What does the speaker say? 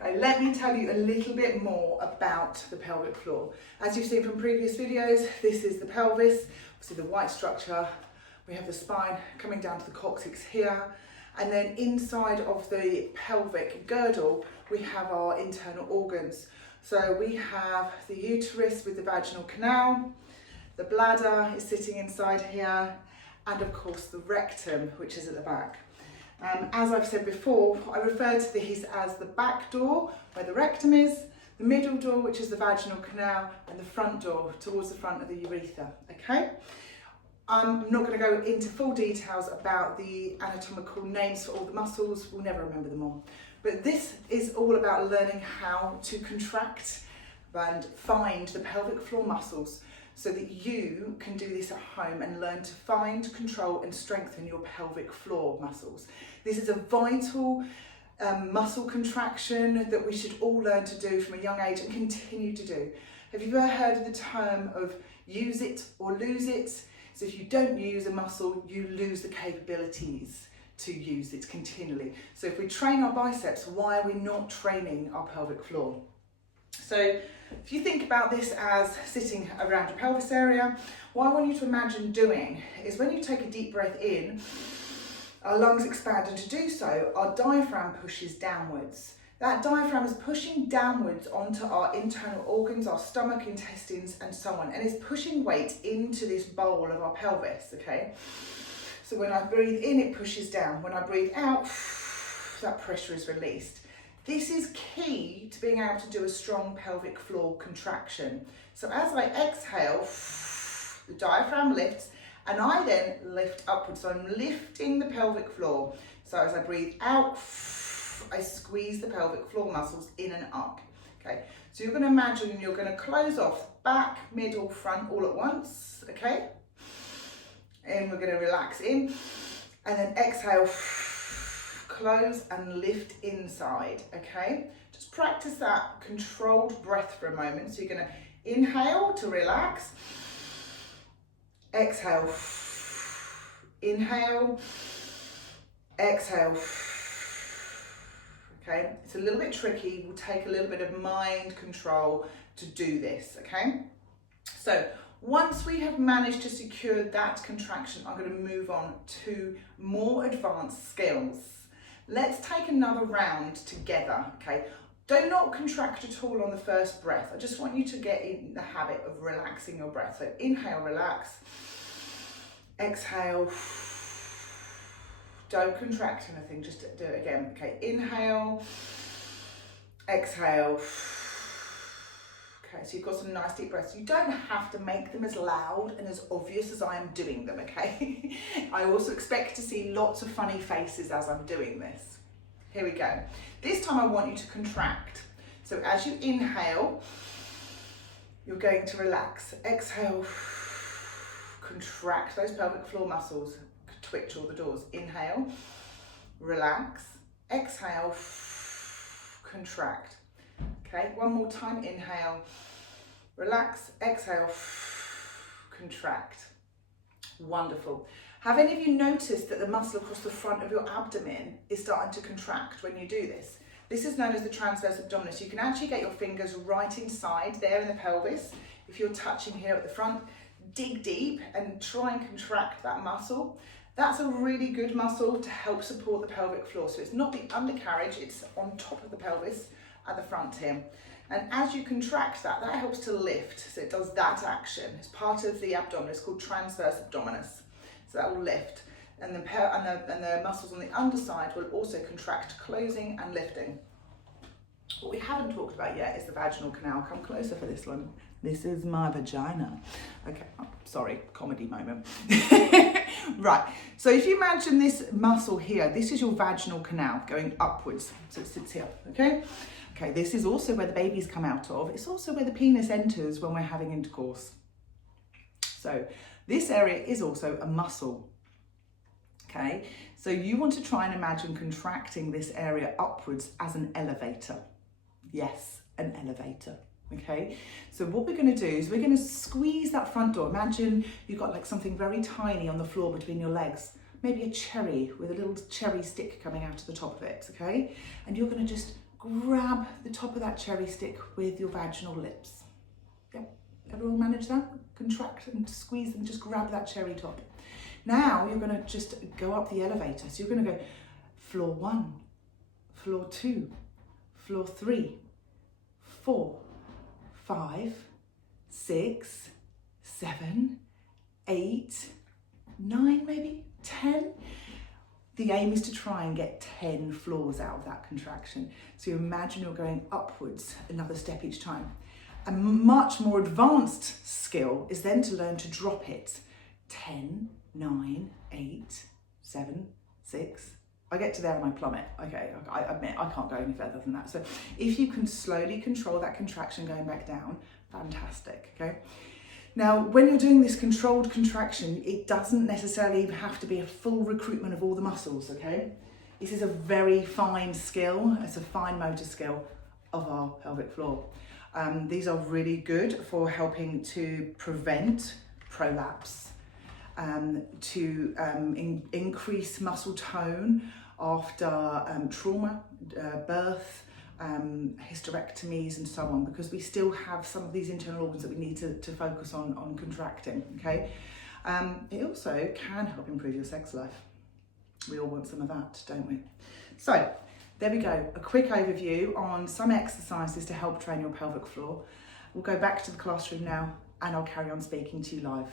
Okay, let me tell you a little bit more about the pelvic floor. As you've seen from previous videos, this is the pelvis, obviously the white structure. We have the spine coming down to the coccyx here. And then inside of the pelvic girdle, we have our internal organs. So we have the uterus with the vaginal canal, the bladder is sitting inside here, and of course the rectum, which is at the back. As I've said before, I refer to these as the back door, where the rectum is, the middle door, which is the vaginal canal, and the front door towards the front of the urethra, okay? I'm not going to go into full details about the anatomical names for all the muscles, we'll never remember them all. But this is all about learning how to contract and find the pelvic floor muscles so that you can do this at home and learn to find, control and strengthen your pelvic floor muscles. This is a vital muscle contraction that we should all learn to do from a young age and continue to do. Have you ever heard of the term of use it or lose it? So if you don't use a muscle, you lose the capabilities to use it continually. So if we train our biceps, why are we not training our pelvic floor? So if you think about this as sitting around your pelvis area, what I want you to imagine doing is when you take a deep breath in, our lungs expand, and to do so, our diaphragm pushes downwards. That diaphragm is pushing downwards onto our internal organs, our stomach, intestines, and so on, and is pushing weight into this bowl of our pelvis, okay? So when I breathe in, it pushes down. When I breathe out, that pressure is released. This is key to being able to do a strong pelvic floor contraction. So as I exhale, the diaphragm lifts, and I then lift upwards. So I'm lifting the pelvic floor. So as I breathe out, I squeeze the pelvic floor muscles in and up. Okay, so you're going to imagine you're going to close off back, middle, front all at once. Okay, and we're going to relax in, and then exhale, close and lift inside. Okay, just practice that controlled breath for a moment. So you're going to inhale to relax, exhale, inhale, exhale. Okay, it's a little bit tricky, will take a little bit of mind control to do this, okay? So once we have managed to secure that contraction, I'm going to move on to more advanced skills. Let's take another round together, okay? Do not contract at all on the first breath. I just want you to get in the habit of relaxing your breath. So inhale, relax, exhale. Don't contract anything, just do it again. Okay, inhale, exhale. Okay, so you've got some nice deep breaths. You don't have to make them as loud and as obvious as I am doing them, okay? I also expect to see lots of funny faces as I'm doing this. Here we go. This time I want you to contract. So as you inhale, you're going to relax. Exhale, contract those pelvic floor muscles. Twitch all the doors. Inhale, relax, exhale, contract. Okay, one more time. Inhale, relax, exhale, contract. Wonderful. Have any of you noticed that the muscle across the front of your abdomen is starting to contract when you do this? This is known as the transverse abdominis. You can actually get your fingers right inside there in the pelvis. If you're touching here at the front, dig deep and try and contract that muscle. That's a really good muscle to help support the pelvic floor. So it's not the undercarriage, it's on top of the pelvis at the front here. And as you contract that, that helps to lift. So it does that action. It's part of the abdomen. It's called transverse abdominis. So that will lift. And the muscles on the underside will also contract, closing and lifting. What we haven't talked about yet is the vaginal canal. Come closer for this one. This is my vagina. Okay, oh, sorry, comedy moment. Right, so if you imagine this muscle here, this is your vaginal canal going upwards. So it sits here, okay? Okay, this is also where the babies come out of. It's also where the penis enters when we're having intercourse. So this area is also a muscle, okay? So you want to try and imagine contracting this area upwards as an elevator. Yes, an elevator. Okay, so what we're going to do is we're going to squeeze that front door. Imagine you've got like something very tiny on the floor between your legs, maybe a cherry with a little cherry stick coming out of the top of it, okay? And you're going to just grab the top of that cherry stick with your vaginal lips. Yep, everyone manage that? Contract and squeeze and just grab that cherry top. Now you're going to just go up the elevator. So you're going to go floor 1, floor 2, floor 3, 4, 5, 6, 7, 8, 9, maybe 10. The aim is to try and get 10 floors out of that contraction. So you imagine you're going upwards another step each time. A much more advanced skill is then to learn to drop it. 10, 9, 8, 7, 6. I get to there and I plummet. Okay, I admit I can't go any further than that. So if you can slowly control that contraction going back down, fantastic, okay? Now, when you're doing this controlled contraction, it doesn't necessarily have to be a full recruitment of all the muscles, okay? This is a very fine skill. It's a fine motor skill of our pelvic floor. These are really good for helping to prevent prolapse, to increase muscle tone after trauma, birth, hysterectomies and so on, because we still have some of these internal organs that we need to focus on contracting, okay? It also can help improve your sex life. We all want some of that, don't we? So there we go, a quick overview on some exercises to help train your pelvic floor. We'll go back to the classroom now and I'll carry on speaking to you live.